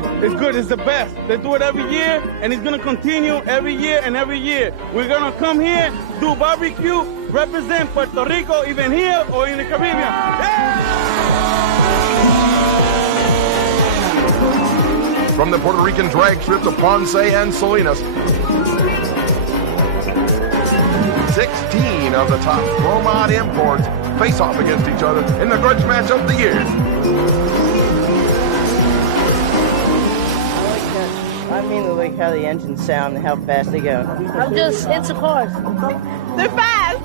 good. It's good. It's the best. They do it every year, and it's going to continue every year and every year. We're going to come here, do barbecue, represent Puerto Rico, even here or in the Caribbean. Yeah! From the Puerto Rican drag strip to Ponce and Salinas, 16 of the top Pro Mod imports face off against each other in the grudge match of the year. I mainly like how the engines sound and how fast they go. I'm just into cars. They're fast.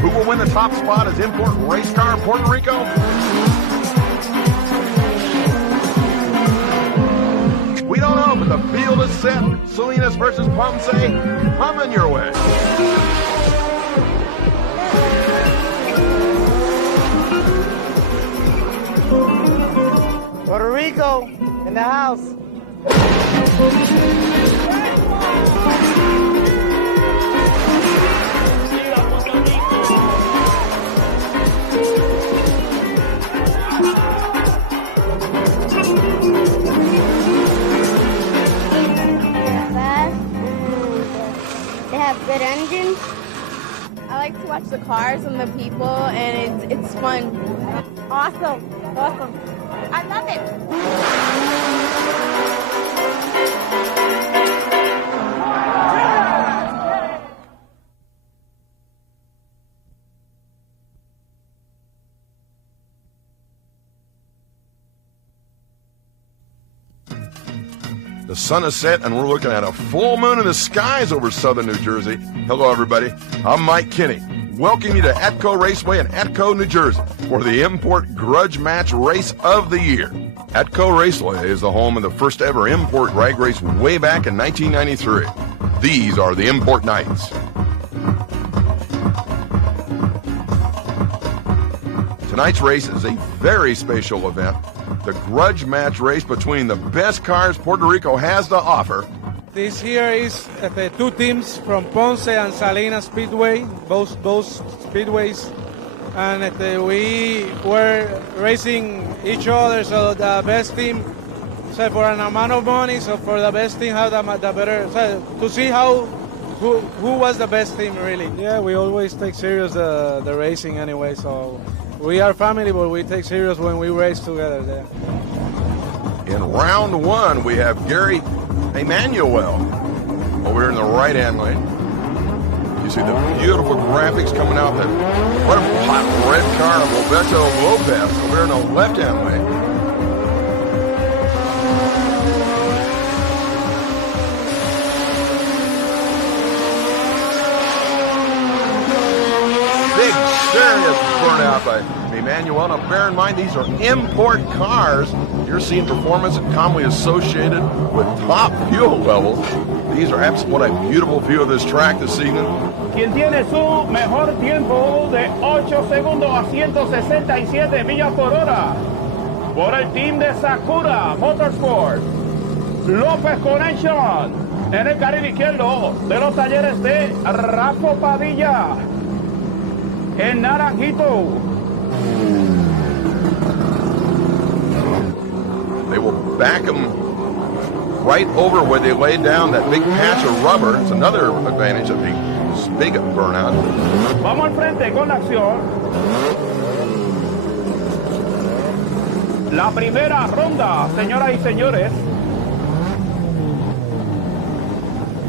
Who will win the top spot as import race car Puerto Rico? We don't know, but the field is set. Salinas versus Ponce, coming your way. Puerto Rico in the house. They have good engines. I like to watch the cars and the people, and it's fun. Awesome. Awesome. I love it. The sun is set, and we're looking at a full moon in the skies over southern New Jersey. Hello, everybody. I'm Mike Kinney. Welcome you to ATCO Raceway in ATCO, New Jersey for the Import Grudge Match Race of the Year. ATCO Raceway is the home of the first ever import drag race way back in 1993. These are the Import Nights. Tonight's race is a very special event. The grudge match race between the best cars Puerto Rico has to offer. This here is the two teams from Ponce and Salinas Speedway, both speedways, and we were racing each other. So the best team, so for an amount of money, so for the best team have the better, so to see who was the best team really. Yeah, we always take serious the racing anyway. So we are family, but we take serious when we race together there. In round one, we have Gary Emmanuel over here in the right-hand lane. You see the beautiful graphics coming out, that incredible hot red car of Roberto Lopez over here in the left-hand lane. Big, serious burnout by Emmanuel. Now, bear in mind, these are import cars. You're seeing performance commonly associated with top fuel levels. These are absolutely what a beautiful view of this track this evening. Quien tiene su mejor tiempo de 8 segundos a 167 millas por hora por el team de Sakura Motorsport. López Connection en el carril izquierdo de los talleres de Rafa Padilla. En naranjito. They will back them right over where they laid down that big patch of rubber. It's another advantage of the big burnout. Vamos al frente con la acción. La primera ronda, señoras y señores.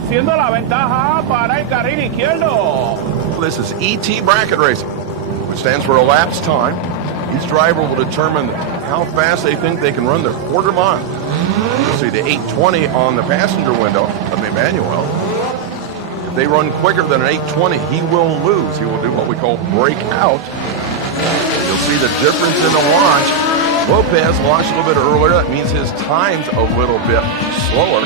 Siendo la ventaja para el carril izquierdo. This is ET bracket racing, which stands for elapsed time. Each driver will determine how fast they think they can run their quarter mile. You'll see the 8:20 on the passenger window of Emmanuel. If they run quicker than an 8:20, he will lose. He will do what we call break out. You'll see the difference in the launch. Lopez launched a little bit earlier. That means his time's a little bit slower.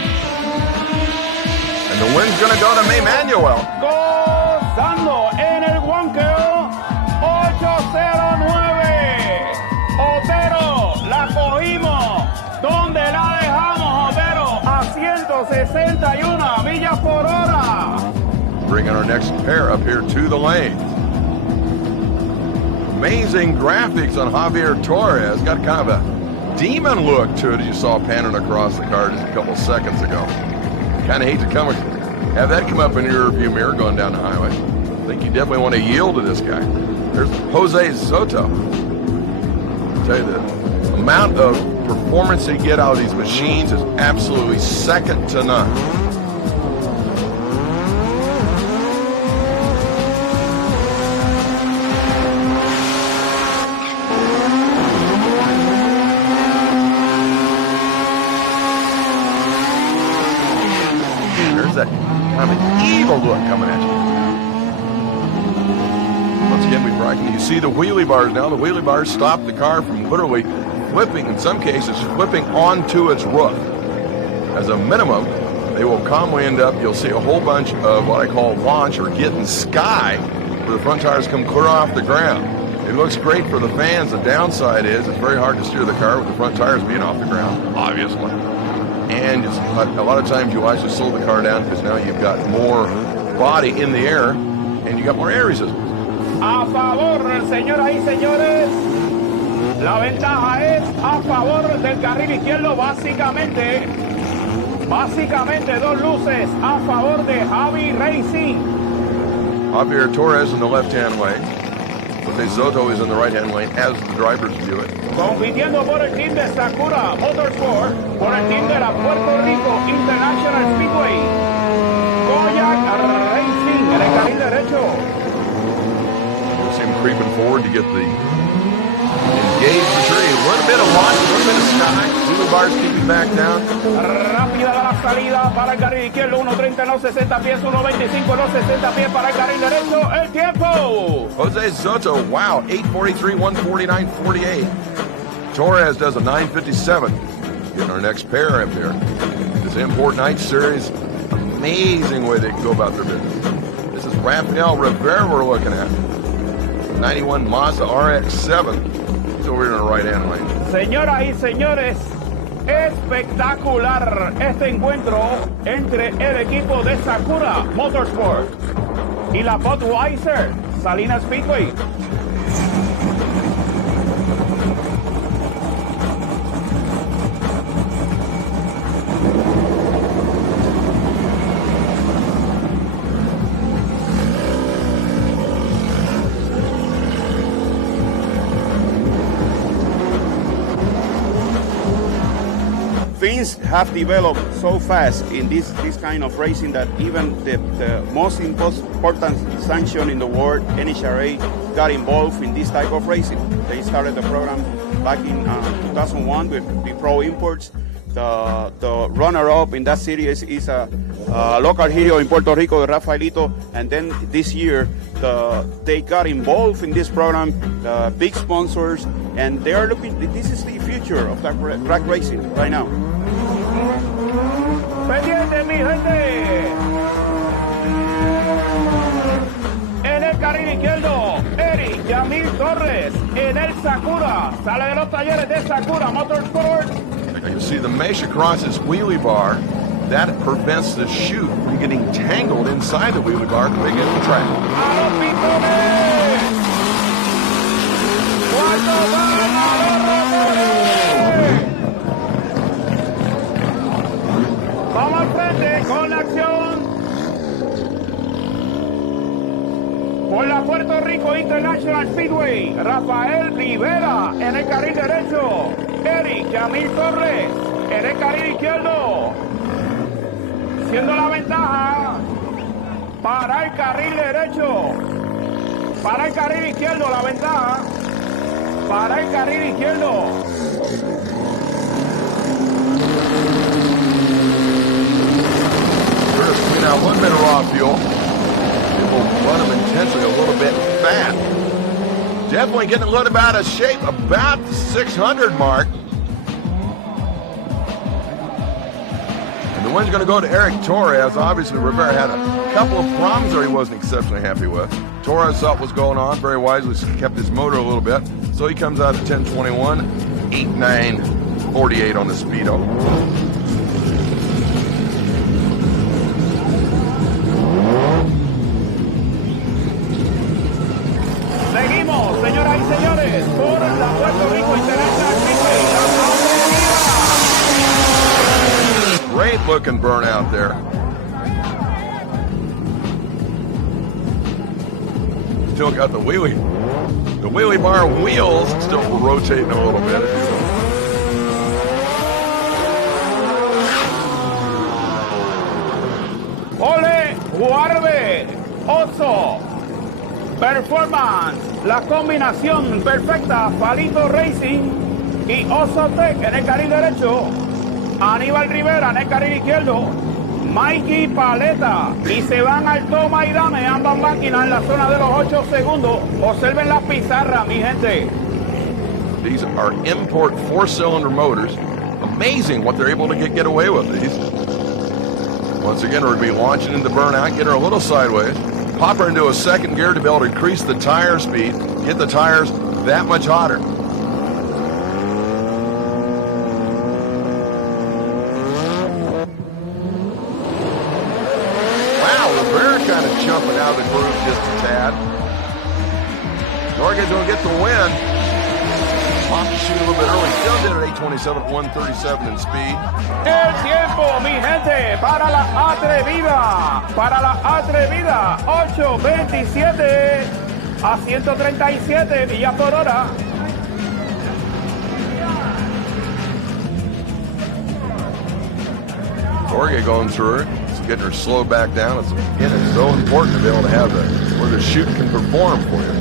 And the win's going to go to Emmanuel. Gozando en el guanqueo 809. Otero la cogí bringing our next pair up here to the lane. Amazing graphics on Javier Torres. Got kind of a demon look to it as you saw panning across the car just a couple seconds ago. Kind of hate to have that come up in your rearview mirror going down the highway. I think you definitely want to yield to this guy. There's Jose Soto. I'll tell you, the amount of performance they get out of these machines is absolutely second to none. That kind of an evil look coming at you. Once again, you see the wheelie bars now. The wheelie bars stop the car from literally flipping, in some cases, flipping onto its roof. As a minimum, they will commonly end up, you'll see a whole bunch of what I call launch or get in sky, where the front tires come clear off the ground. It looks great for the fans. The downside is it's very hard to steer the car with the front tires being off the ground, obviously. And a lot of times you actually slow the car down because now you've got more body in the air and you got more air resistance. A favor, señoras y señores, la ventaja es a favor del carril izquierdo, básicamente dos luces a favor de Javi Racing. Javier Torres in the left-hand lane. Jose Soto is in the right-hand lane as the drivers view it. Compitiendo por el team de Sakura Motorsport, por el team de la Puerto Rico International Speedway, Koyak Racing en el carril derecho. You'll see him creeping forward to get the engaged tree. A little bit of launch, a little bit of sky. Wheelie bars keeping back down. Rápida la salida para el carril izquierdo, 1.30 en los 60 pies, 1.25 en los 60 pies para el carril derecho. El tiempo. Jose Soto, wow, 8:43, 1:49.48. Torres does a 9:57. Getting our next pair up here. This Import Night Series, amazing way they can go about their business. This is Rafael Rivera we're looking at. 91 Mazda RX-7. He's over here in the right-hand lane. Señoras y señores, espectacular este encuentro entre el equipo de Sakura Motorsport y la Budweiser Salinas Speedway. Things have developed so fast in this kind of racing that even the most important sanction in the world, NHRA, got involved in this type of racing. They started the program back in 2001 with the Pro Imports. The runner-up in that series is a local hero in Puerto Rico, Rafaelito, and then this year they got involved in this program, big sponsors, and they are looking. This is the future of track racing right now. Pendiente, mi gente. En el carril izquierdo, Eric Yamil Torres. En el Sakura, sale de los talleres de Sakura Motorsport. You see the mesh across his wheelie bar. That prevents the chute from getting tangled inside the wheelie bar when we get to the track. A los pitones. Cuarto van a los rotores. Vamos al frente con la acción. Por la Puerto Rico International Speedway, Rafael Rivera en el carril derecho. Eric Yamil Torres en el carril izquierdo. Siendo la ventaja para el carril derecho. Para el carril izquierdo la ventaja. Para el carril izquierdo. We're going to spin out one bit of raw fuel. It will run them intensely a little bit fat. Definitely getting a little bit out of shape, about the 600 mark. And the win's going to go to Eric Torres. Obviously, Rivera had a couple of problems there he wasn't exceptionally happy with. Torres saw what was going on, very wisely kept his motor a little bit. So he comes out at 10:21, 8:9.48 on the speedo. looking burnout there. Still got the wheelie bar wheels still rotating a little bit. Ole, guarde, oso, performance, la combinación perfecta, Palito Racing y Oso Tech en el carril derecho, Aníbal Rivera en el carril izquierdo, Mikey Paleta, y se van al toma y dame ambas máquinas en la zona de los 8 segundos. Observen la pizarra, mi gente. These are import 4-cylinder motors. Amazing what they're able to get away with these. Once again, we're going to be launching into burnout, get her a little sideways, pop her into a second gear to be able to increase the tire speed, get the tires that much hotter. Kind of jumping out of the groove just a tad. Jorge's going to get the win. Popped the chute a little bit early. Still did it 8:27 at 1:37 in speed. El tiempo, mi gente, para la atrevida. Para la atrevida. 8:27 a 137 millas por hora. Jorge going through it. Getting her slowed back down. Again, it's so important to be able to have where the chute can perform for you.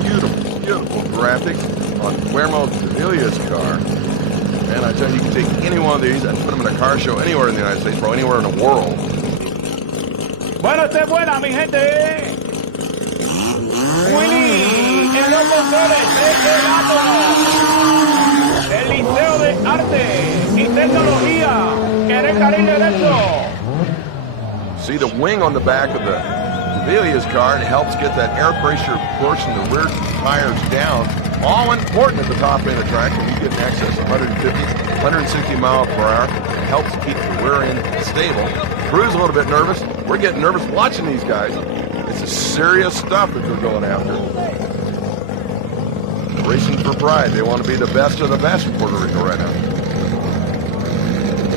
Beautiful, beautiful graphic on Guillermo Sevilla's car. And I tell you, you can take any one of these and put them in a car show anywhere in the United States or anywhere in the world. Bueno, esta es buena, mi gente. Willy, en los motores, el Liceo de Arte y Tecnología en el carril derecho. See the wing on the back of the Sevilla's car. It helps get that air pressure portion, the rear tires down. All important at the top end of the track when you get in excess of 150, 160 miles per hour. It helps keep the rear end stable. Crew's a little bit nervous. We're getting nervous watching these guys. It's serious stuff that they're going after. Racing for pride. They want to be the best of the best in Puerto Rico right now.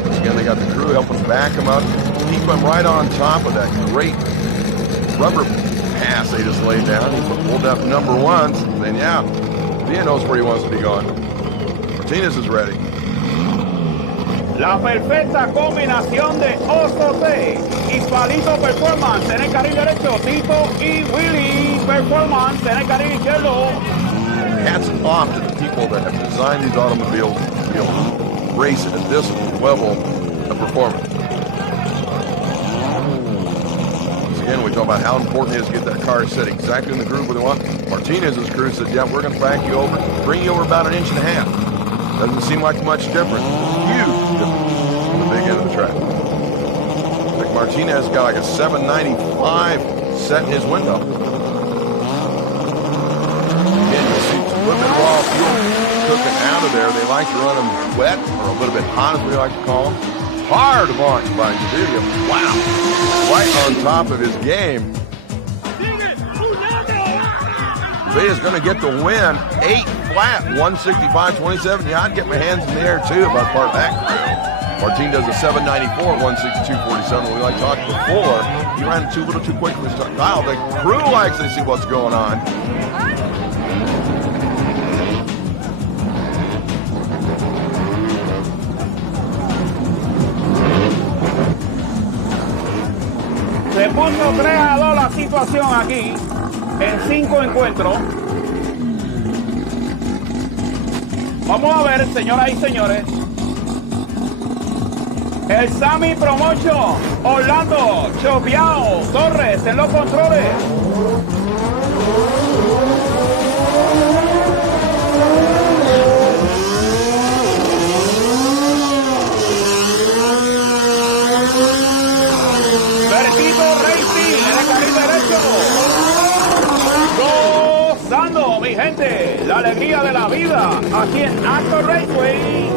Once again, they got the crew helping back them up, keep them right on top of that great rubber pass they just laid down. He pulled up number one, and yeah, he knows where he wants to be going. Martinez is ready. La perfecta combinación de Oso T y Palito Performance en el carril derecho, Tito y Willy Performance en el carril izquierdo. Hats off to the people that have designed these automobiles to be able to race at this level of performance. Again, we talk about how important it is to get that car set exactly in the groove where they want. Martinez's crew said, yeah, we're going to back you over, bring you over about 1.5 inches. Doesn't seem like much difference. Huge difference on the big end of the track. Like Martinez got like a 795 set in his window. Again, you'll see a little bit of raw fuel cooking out of there. They like to run them wet or a little bit hot, as we like to call them. Hard launch by Sevilla. Wow. Right on top of his game. Sevilla's going to get the win. 8 flat, 165.27. Yeah, I'd get my hands in the air, too, if I was part of that crew. Martin does a 794, 162.47. We like talked before. He ran a little too quick for his style. The crew likes to see what's going on. Se puso 3-2 la situación aquí en 5 encuentros. Vamos a ver, señoras y señores. El Sammy Promotion, Orlando Chopiao Torres en los controles. Gozando, mi gente, la alegría de la vida aquí en ATCO Raceway.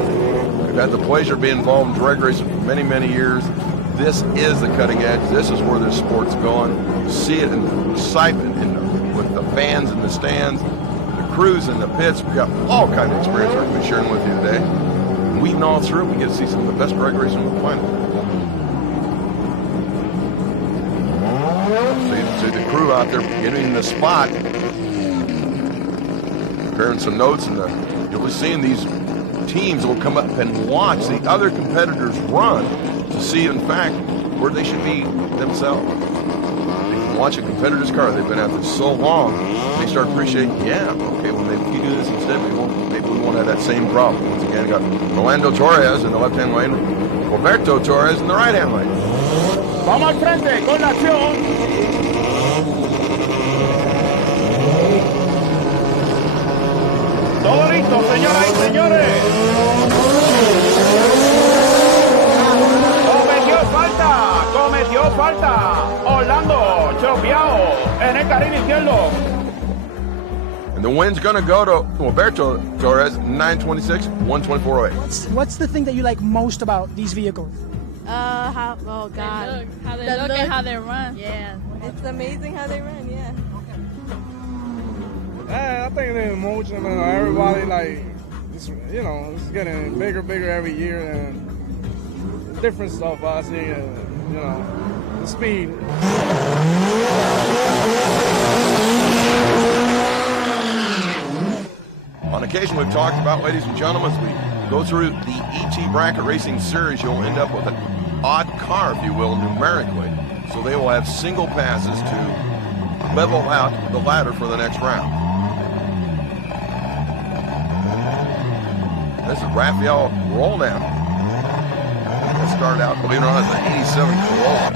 We've had the pleasure of being involved in drag racing for many, many years. This is the cutting edge. This is where this sport's going. You see it in the excitement with the fans in the stands, the crews in the pits. We've got all kinds of experience we're going to be sharing with you today. And weeding all through, we get to see some of the best drag racing on the planet. See the crew out there getting the spot, preparing some notes, and you'll be seeing these teams will come up and watch the other competitors run to see, in fact, where they should be themselves. They can watch a competitor's car. They've been at this so long, they start appreciating, yeah, okay, well, maybe if you do this instead, maybe we won't have that same problem. Once again, got Rolando Torres in the left-hand lane, Roberto Torres in the right-hand lane. Vamos al frente con la acción. Todo listo, señoras y señores. Cometió falta. Orlando chopeado en el carril izquierdo. And the win's going to go to Roberto Torres, 926, 124.08. What's the thing that you like most about these vehicles? How they look and how they run. Yeah, it's amazing how they run. Yeah. I think the emotion, everybody it's getting bigger every year, and different stuff I see, the speed. On occasion, we've talked about, ladies and gentlemen, as we go through the ET Bracket Racing Series, you'll end up with an odd car, if you will, numerically. So they will have single passes to level out the ladder for the next round. This is Raphael Roldan. It started out, believe it or not, as an 87 Corolla.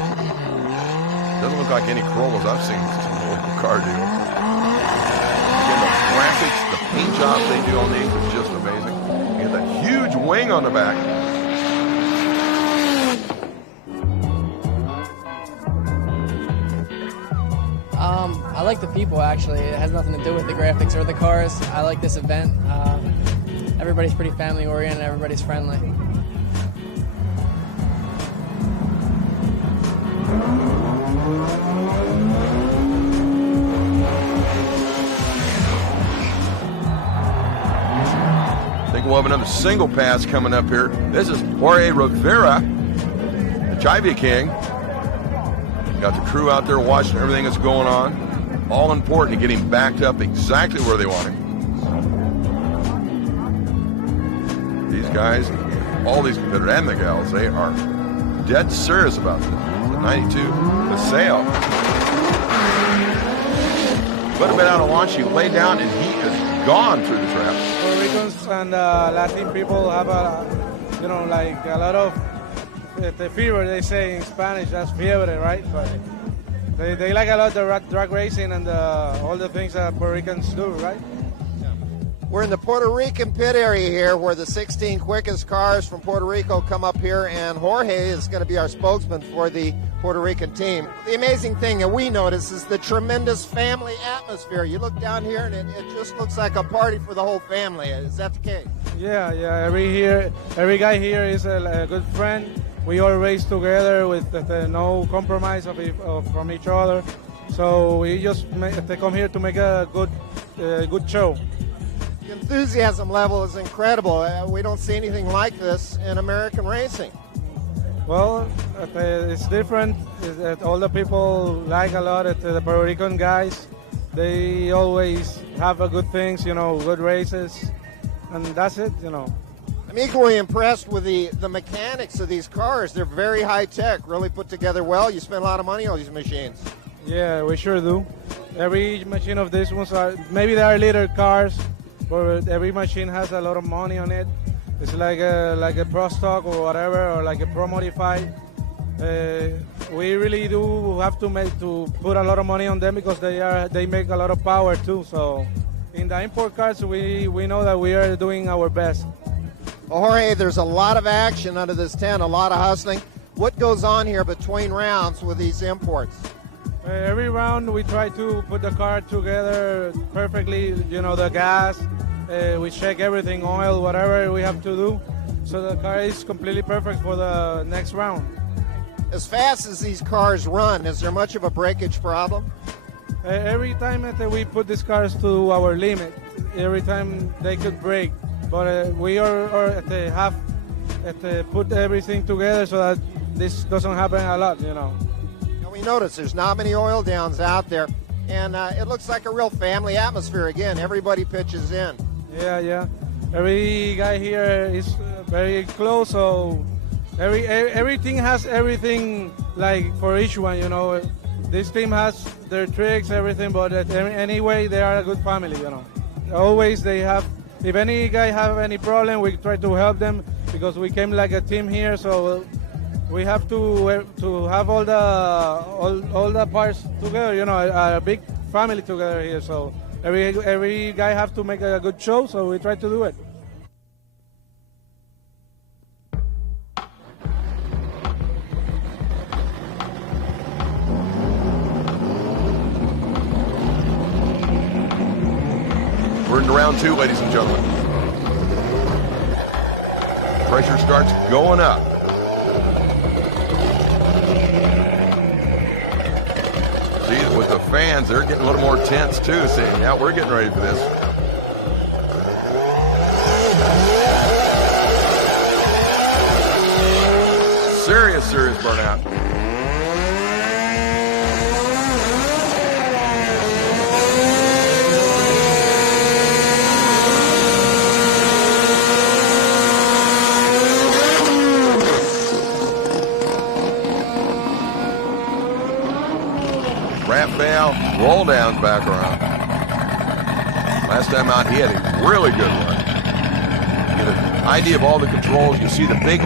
Doesn't look like any Corollas I've seen in the local car deal. Again, the graphics, the paint jobs they do on these is just amazing. You get that huge wing on the back. I like the people, actually. It has nothing to do with the graphics or the cars. I like this event. Everybody's pretty family oriented, everybody's friendly. I think we'll have another single pass coming up here. This is Jorge Rivera, the Chivy King. Got the crew out there watching everything that's going on. All important to getting backed up exactly where they want him. These guys, all these competitors and the gals, they are dead serious about this. The 92, the sail. Let him bit out of launch, he laid down and he is gone through the trap. Puerto Ricans and Latin people have a lot of the fever, they say in Spanish, that's fiebre, right? But they like a lot the drag racing and all the things that Puerto Ricans do, right? We're in the Puerto Rican pit area here where the 16 quickest cars from Puerto Rico come up here, and Jorge is going to be our spokesman for the Puerto Rican team. The amazing thing that we notice is the tremendous family atmosphere. You look down here and it just looks like a party for the whole family. Is that the case? Yeah. Every guy here is a good friend. We all race together with no compromise from each other. So we just come here to make a good show. The enthusiasm level is incredible. We don't see anything like this in American racing. Well, it's different. All the people like a lot the Puerto Rican guys. They always have good things, good races, and that's it, I'm equally impressed with the mechanics of these cars. They're very high tech, really put together well. You spend a lot of money on these machines. Yeah, we sure do. Every machine of these ones maybe they are little cars, but every machine has a lot of money on it. It's like a Pro Stock or whatever, or like a Pro Modified. We really do have to put a lot of money on them because they make a lot of power too. So in the import cars, we know that we are doing our best. Well, Jorge, there's a lot of action under this tent, a lot of hustling. What goes on here between rounds with these imports? Every round we try to put the car together perfectly, the gas, we check everything, oil, whatever we have to do. so the car is completely perfect for the next round. As fast as these cars run, is there much of a breakage problem? Every time that we put these cars to our limit, every time they could break, but we have put everything together so that this doesn't happen a lot, you know. And we notice there's not many oil downs out there, and it looks like a real family atmosphere again. Everybody pitches in. Yeah. Every guy here is very close, so everything has everything like for each one, you know. This team has their tricks, everything, but anyway, they are a good family, you know. Always they have, if any guy have any problem, we try to help them because we came like a team here, so we have to have all the parts together, you know, a big family together here. So every guy have to make a good show, so we try to do it. We're into round 2, ladies and gentlemen. Pressure starts going up. See, with the fans, they're getting a little more tense too, saying, yeah, we're getting ready for this. Serious burnout. Raphael, roll downs back around. Last time out, he had a really good one. Get an idea of all the controls. You see the big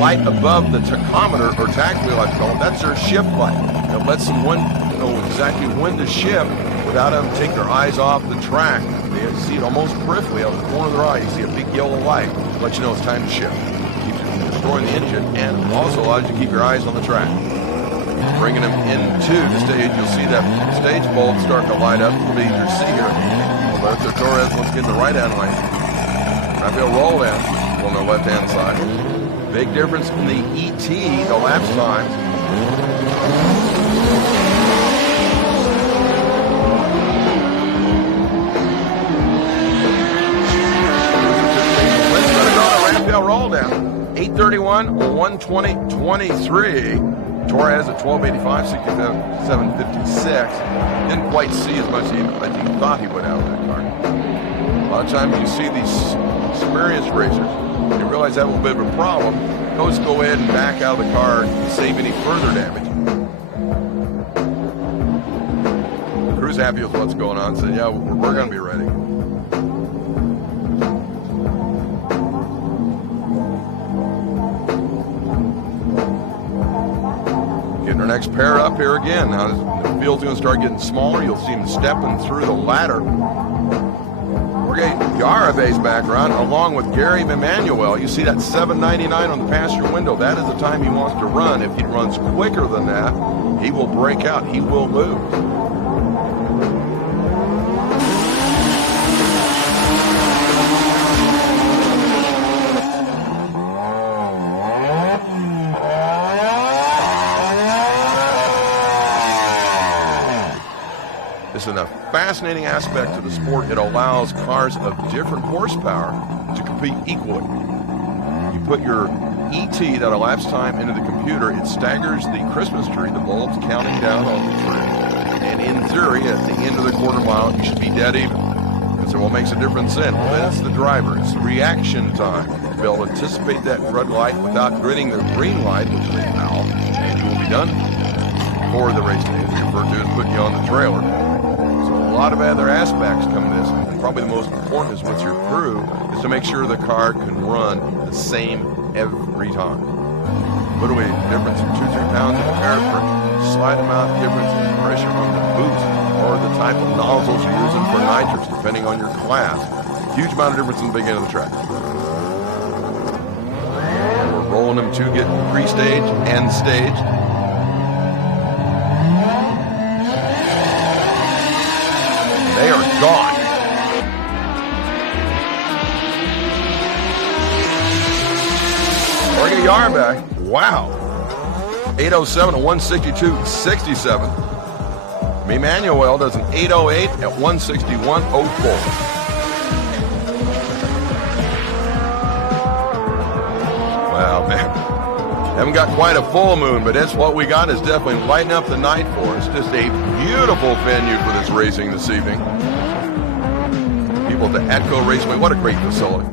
light above the tachometer, or tack wheel, I call it. That's their shift light. It lets them know exactly when to shift without them take their eyes off the track. They see it almost peripherally out the corner of their eye. You see a big yellow light. Let you know it's time to shift. Keeps you destroying the engine and also allows you to keep your eyes on the track. Bringing them into the stage, you'll see that stage bulb starting to light up. It's a little bit easier to see here. Alberto Torres once again the right-hand lane. Raphael roll down on the left-hand side. Big difference in the ET, the lapse times. Let's let it go to Raphael roll down. 8:31, 1:20.23. Torres at 12:85, 67.56. Didn't quite see as much as he thought he would out of that car. A lot of times you see these experienced racers, you realize that a little bit of a problem. Those go ahead and back out of the car and save any further damage. The crew's happy with what's going on, said, yeah, we're going to be ready. Our next pair up here again. Now the field's going to start getting smaller. You'll see him stepping through the ladder. We're getting Yarabe's background along with Gary Emanuel. You see that 799 on the passenger window. That is the time he wants to run. If he runs quicker than that, he will break out. He will lose. This is a fascinating aspect to the sport. It allows cars of different horsepower to compete equally. You put your ET, that elapsed time, into the computer, it staggers the Christmas tree, the bulbs counting down on the tree. And in theory, at the end of the quarter mile, you should be dead even. And so what makes a difference then? Well, that's the driver. It's the reaction time. To be able to anticipate that red light without gritting the green light, which is a foul, and you will be done before the race day. We refer to as putting you on the trailer. A lot of other aspects come to this, and probably the most important is with your crew, is to make sure the car can run the same every time. Literally, difference in 2-3 pounds of air pressure, slight amount difference in pressure on the boost, or the type of nozzles you're using for nitrous, depending on your class. Huge amount of difference in the big end of the track. And we're rolling them to get pre-stage, end stage. They are gone. PR back. Wow. 8:07 at 162.67. Emmanuel does an 8:08 at 161.04. Wow, man. Haven't got quite a full moon, but that's what we got is definitely lighting up the night for us. Just a beautiful venue for this racing this evening. People at the ATCO Raceway, what a great facility.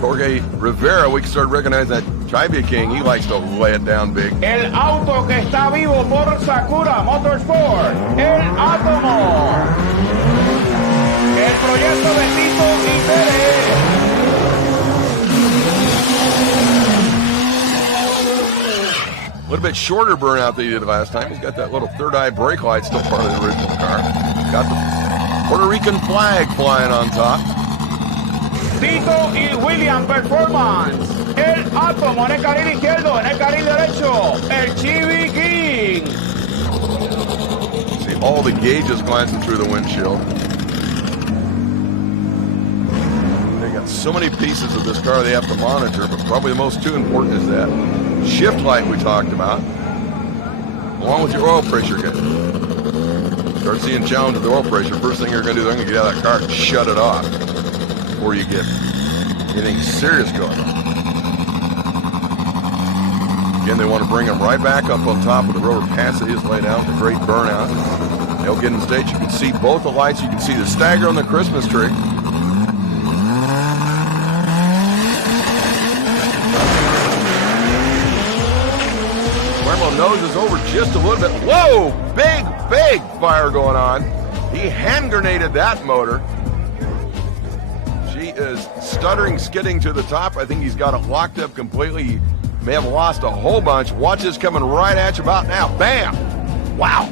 Jorge Rivera, we can start recognizing that Chivia King. He likes to lay it down big. El auto que está vivo por Sakura Motorsport, el Átomo. El proyecto de Tito y Pérez. A little bit shorter burnout than he did last time. He's got that little third eye brake light, still part of the original car. Got the Puerto Rican flag flying on top. Tito y William Performance. El Átomo en el carril izquierdo, en el carril derecho. El Chibi King. See all the gauges glancing through the windshield. They got so many pieces of this car they have to monitor, but probably the most too important is that shift light we talked about, along with your oil pressure gauge. Start seeing challenge with the oil pressure. First thing you're going to do, they're going to get out of that car and shut it off before you get anything serious going on. Again, they want to bring them right back up on top of the road pass they just laid out, the great burnout. They'll get in stage. You can see both the lights. You can see the stagger on the Christmas tree. Nose is over just a little bit. Whoa! Big fire going on. He hand grenaded that motor. She is stuttering, skidding to the top. I think he's got it locked up completely. He may have lost a whole bunch. Watch this coming right at you about now. Bam! Wow!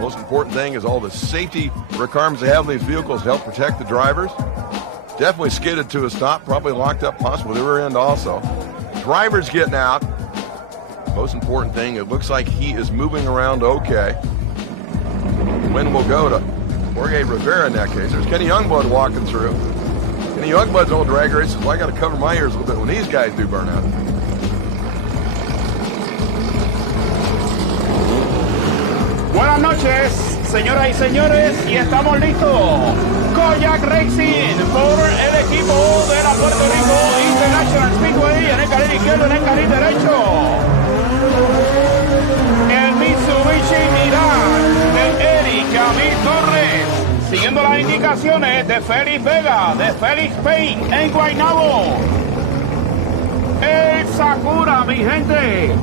Most important thing is all the safety requirements they have in these vehicles to help protect the drivers. Definitely skidded to a stop, probably locked up, possibly the rear end also. Driver's getting out. Most important thing, it looks like he is moving around okay. Wind will go to Jorge Rivera in that case. There's Kenny Youngblood walking through. Kenny Youngblood's old drag races. Well, I got to cover my ears a little bit when these guys do burn out. Buenas noches, señoras y señores, y estamos listos. Kayak Racing por el equipo de la Puerto Rico International Speedway en el carril izquierdo, en el carril derecho. El Mitsubishi Miran de Eric Camil Torres, siguiendo las indicaciones de Félix Vega, de Félix Payne en Guaynabo. El Sakura, mi gente.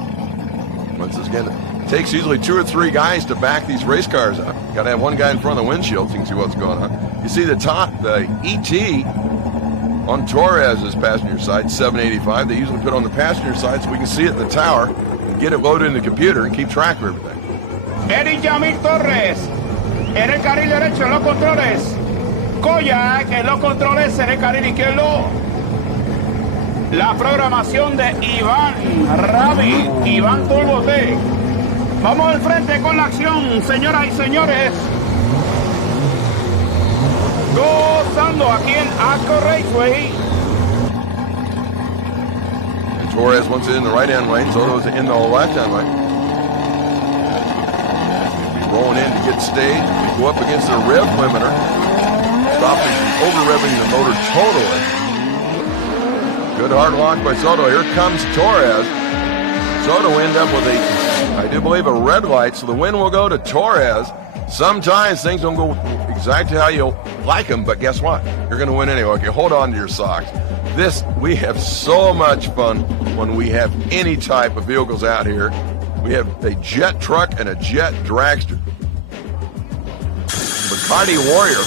Once again, it takes usually 2 or 3 guys to back these race cars up. Got to have one guy in front of the windshield so you can see what's going on. You see the ET on Torres's passenger side, 785. They usually put on the passenger side so we can see it in the tower and get it loaded in the computer and keep track of everything. Eric Yamil Torres en el carril derecho en los controles. Koyak en los controles en el carril izquierdo. La programación de Iván Rabi, Iván Turbote. Vamos al frente con la acción, señoras y señores. Gozando aquí en ATCO Raceway. And Torres wants it in the right-hand lane, so it was in the left-hand lane. Be rolling in to get staged. We go up against the rev limiter, stopping from over-revving the motor totally. Good hard lock by Soto. Here comes Torres. Soto will end up with I do believe, a red light, so the win will go to Torres. Sometimes things don't go exactly how you like them, but guess what? You're going to win anyway. Okay, hold on to your socks. We have so much fun when we have any type of vehicles out here. We have a jet truck and a jet dragster. Bacardi Warrior.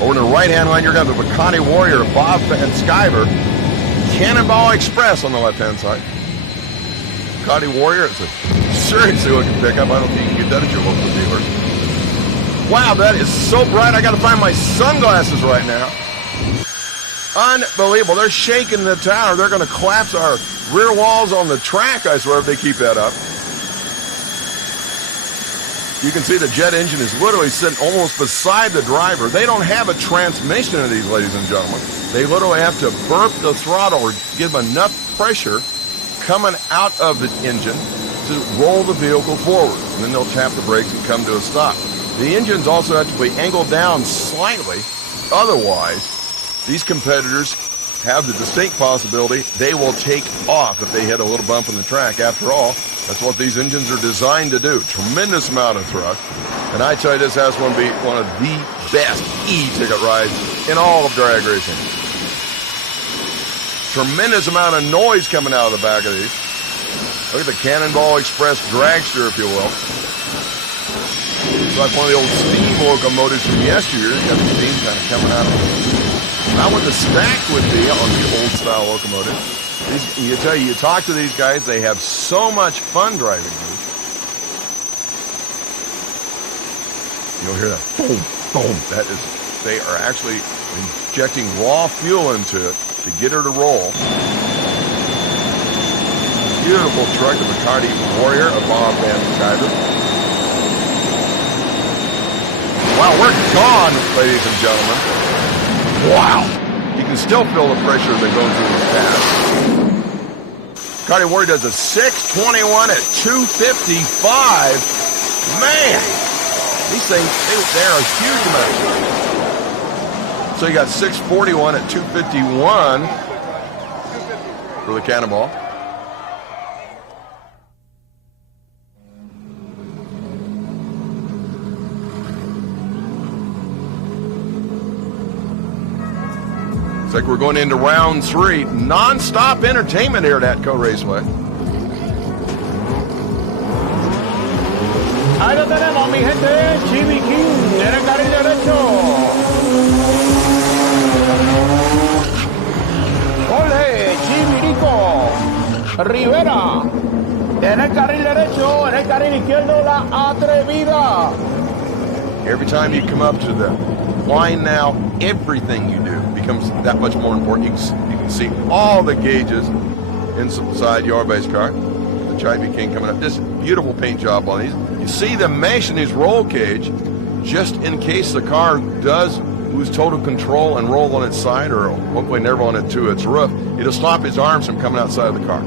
Over in the right-hand line, you're going to have the Bacardi Warrior, Bob and Skyver. Cannonball Express on the left-hand side. Bacardi Warrior is a seriously looking pickup. I don't think you can get that at your local dealer. Wow, that is so bright. I got to find my sunglasses right now. Unbelievable. They're shaking the tower. They're going to collapse our rear walls on the track, I swear, if they keep that up. You can see the jet engine is literally sitting almost beside the driver. They don't have a transmission in these, ladies and gentlemen. They literally have to burp the throttle or give enough pressure coming out of the engine to roll the vehicle forward. And then they'll tap the brakes and come to a stop. The engines also have to be angled down slightly. Otherwise, these competitors have the distinct possibility they will take off if they hit a little bump in the track. After all, that's what these engines are designed to do. Tremendous amount of thrust. And I tell you, this has to be one of the best e-ticket rides in all of drag racing. Tremendous amount of noise coming out of the back of these. Look at the Cannonball Express dragster, if you will. It's like one of the old steam locomotives from yesteryear. You got the steam kind of coming out of it. Not what the stack would be on the old style locomotive. You talk to these guys, they have so much fun driving these. You'll hear that boom, boom. That is, they are actually injecting raw fuel into it to get her to roll. Beautiful truck, the Bacardi Warrior of Bob Van Skyver. Wow, we're gone, ladies and gentlemen. Wow. You can still feel the pressure that goes through this pass. Bacardi Warrior does a 6:21 at 2:55. Man, these things, they are a huge amount. So you got 6:41 at 2:51 for the Cannonball. Looks like we're going into round 3. Non-stop entertainment here at ATCO Raceway. Ahí lo tenemos, mi gente. Chibi King en el carril derecho. Jorge Chibirico Rivera en el carril derecho. En el carril izquierdo, la atrevida. Every time you come up to the line now, everything you do becomes that much more important. You can see all the gauges inside your base car. The Chibi King coming up. This beautiful paint job on these. You see the mesh in these roll cage just in case the car does lose total control and roll on its side, or hopefully never on it to its roof. It'll stop his arms from coming outside of the car.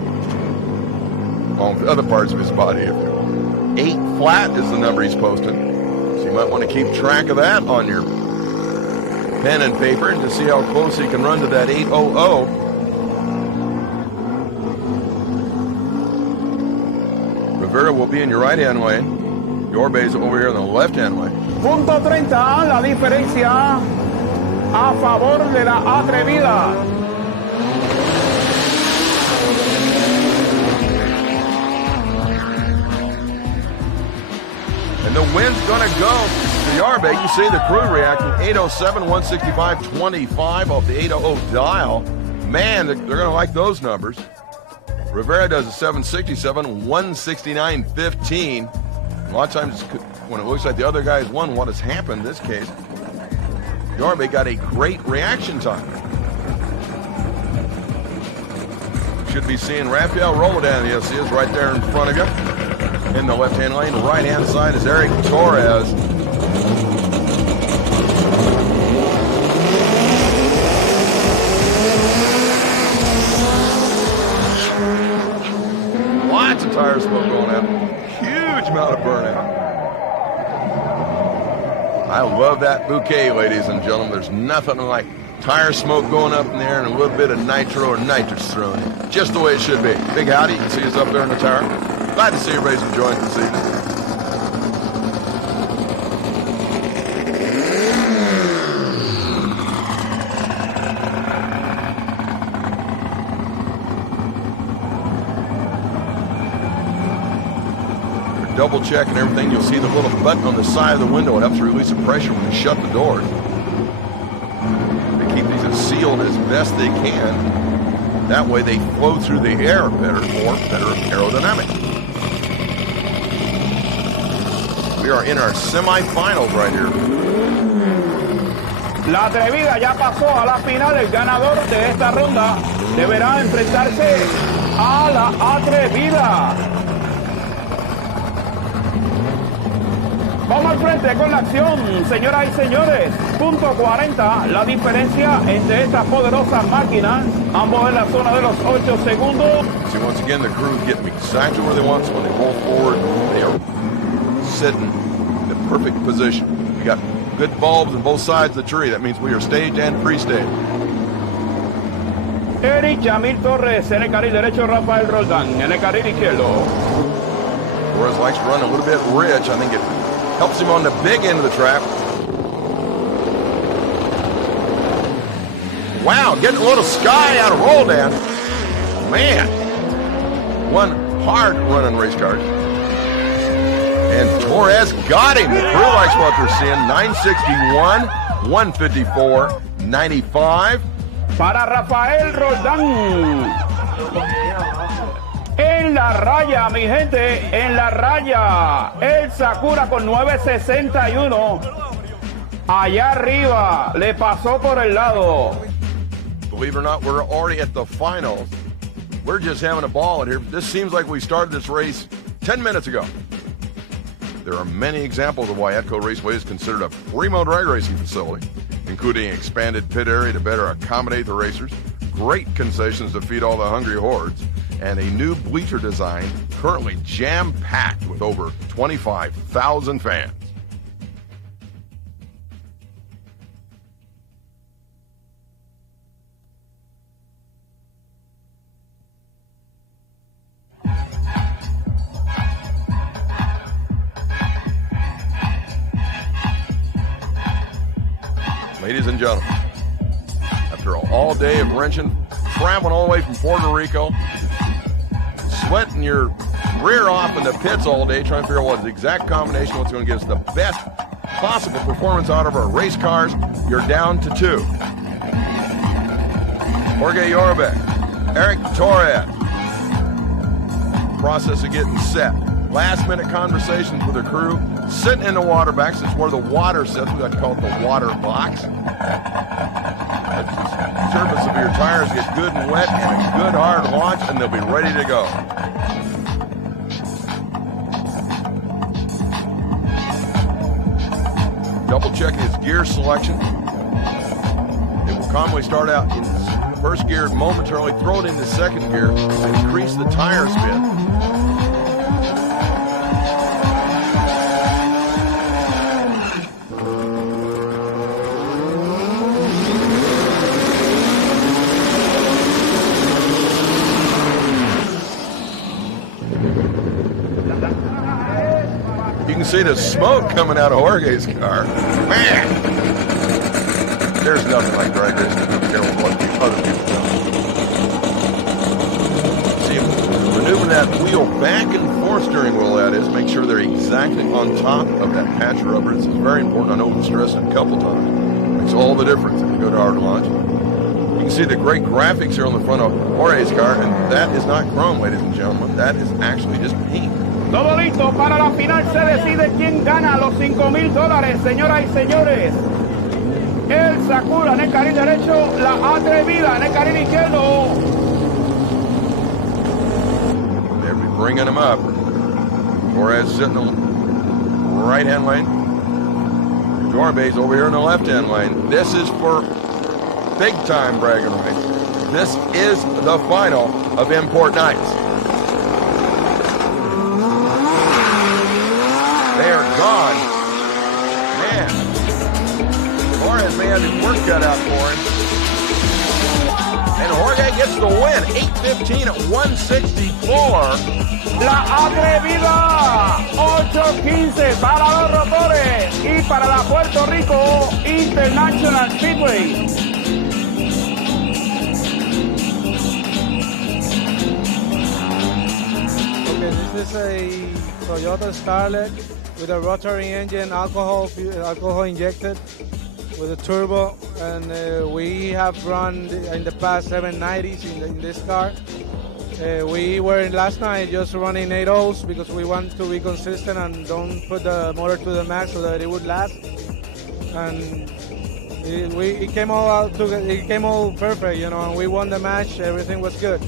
On the other parts of his body, if you will. 8 flat is the number he's posting. So you might want to keep track of that on your pen and paper to see how close he can run to that 800. Rivera will be in your right-hand lane. Your base over here in the left-hand lane. Punto 30, la diferencia a favor de la atrevida. And the wind's going to go to Yarbe. You see the crew reacting. 807, 165, 25 off the 800 dial. Man, they're going to like those numbers. Rivera does a 767, 169, 15. A lot of times when it looks like the other guy's won, what has happened in this case, Yarbe got a great reaction time. Should be seeing Rafael Roldan. Yes, he is right there in front of you. In the left-hand lane, the right-hand side is Eric Torres. Lots of tire smoke going out. Huge amount of burnout. I love that bouquet, ladies and gentlemen. There's nothing like tire smoke going up in there and a little bit of nitro or nitrous thrown in. Just the way it should be. Big howdy, you can see us up there in the tower. Glad to see everybody's enjoying this evening. Double check and everything, you'll see the little button on the side of the window. It helps release the pressure when you shut the doors. They keep these as sealed as best they can. That way they flow through the air better, or better aerodynamic. We are in our semifinals right here. La Atrevida ya pasó a la final. El ganador de esta ronda deberá enfrentarse a la Atrevida. Vamos al frente con la acción, señoras y señores. Punto 40, la diferencia entre estas poderosas máquinas. Ambos en la zona de los 8 segundos. See, once again, the crew is getting exactly where they want. So when they roll forward, they are sitting in the perfect position. We got good bulbs on both sides of the tree. That means we are staged and pre-staged. Eric Yamil Torres en el carril derecho, Rafael Roldán en el carril izquierdo. Torres likes to run a little bit rich. I think it helps him on the big end of the track. Wow, getting a little sky out of Roldan. Man, one hard running race car. And Torres got him. The crew likes what they're seeing. 961, 154, 95. Para Rafael Roldán. En la raya, mi gente, en la raya. El Sakura con 961. Allá arriba, le pasó por el lado. Believe it or not, we're already at the finals. We're just having a ball in here. This seems like we started this race 10 minutes ago. There are many examples of why ATCO Raceway is considered a primo drag racing facility, including an expanded pit area to better accommodate the racers, great concessions to feed all the hungry hordes, and a new bleacher design currently jam-packed with over 25,000 fans. Ladies and gentlemen, after all day of wrenching, traveling all the way from Puerto Rico, sweating your rear off in the pits all day, trying to figure out what the exact combination, what's going to give us the best possible performance out of our race cars, you're down to 2. Jorge Yorbeck, Eric Torres, process of getting set. Last minute conversations with the crew, sitting in the water backs. It's where the water sits. We like to call it the water box. Let the surface of your tires get good and wet and a good hard launch, and they'll be ready to go. Double checking his gear selection. It will commonly start out in first gear, momentarily throw it into second gear to increase the tire spin. You can see the smoke coming out of Jorge's car. Man, there's nothing like drag racing. I don't care what other people do. See, maneuver that wheel back and forth, steering wheel that is, make sure they're exactly on top of that patch of rubber. This is very important. I know we've stressed it a couple times. Makes all the difference if you go to hard launch. You can see the great graphics here on the front of Jorge's car, and that is not chrome, ladies and gentlemen. That is actually just paint. Todo listo para la final. Se decide quién gana los $5,000, señoras y señores. El Sakura en el carril derecho, la Atrevida en el carril izquierdo. They're bringing him up. Torres sitting in the right-hand lane. Gorbe's over here in the left-hand lane. This is for big-time bragging rights. This is the final of Import Nights. They are gone. Man, Torres may have his work cut out for him. And Jorge gets the win. 8:15 at 164. La Atrevida, 8:15 para los rotores y para la Puerto Rico International Speedway. Okay, this is a Toyota Starlet with a rotary engine, alcohol injected with a turbo, and we have run in the past 790s in this car, We were last night just running 8.0s because we want to be consistent and don't put the motor to the max so that it would last. And it came all out. It came all perfect, you know. And we won the match. Everything was good.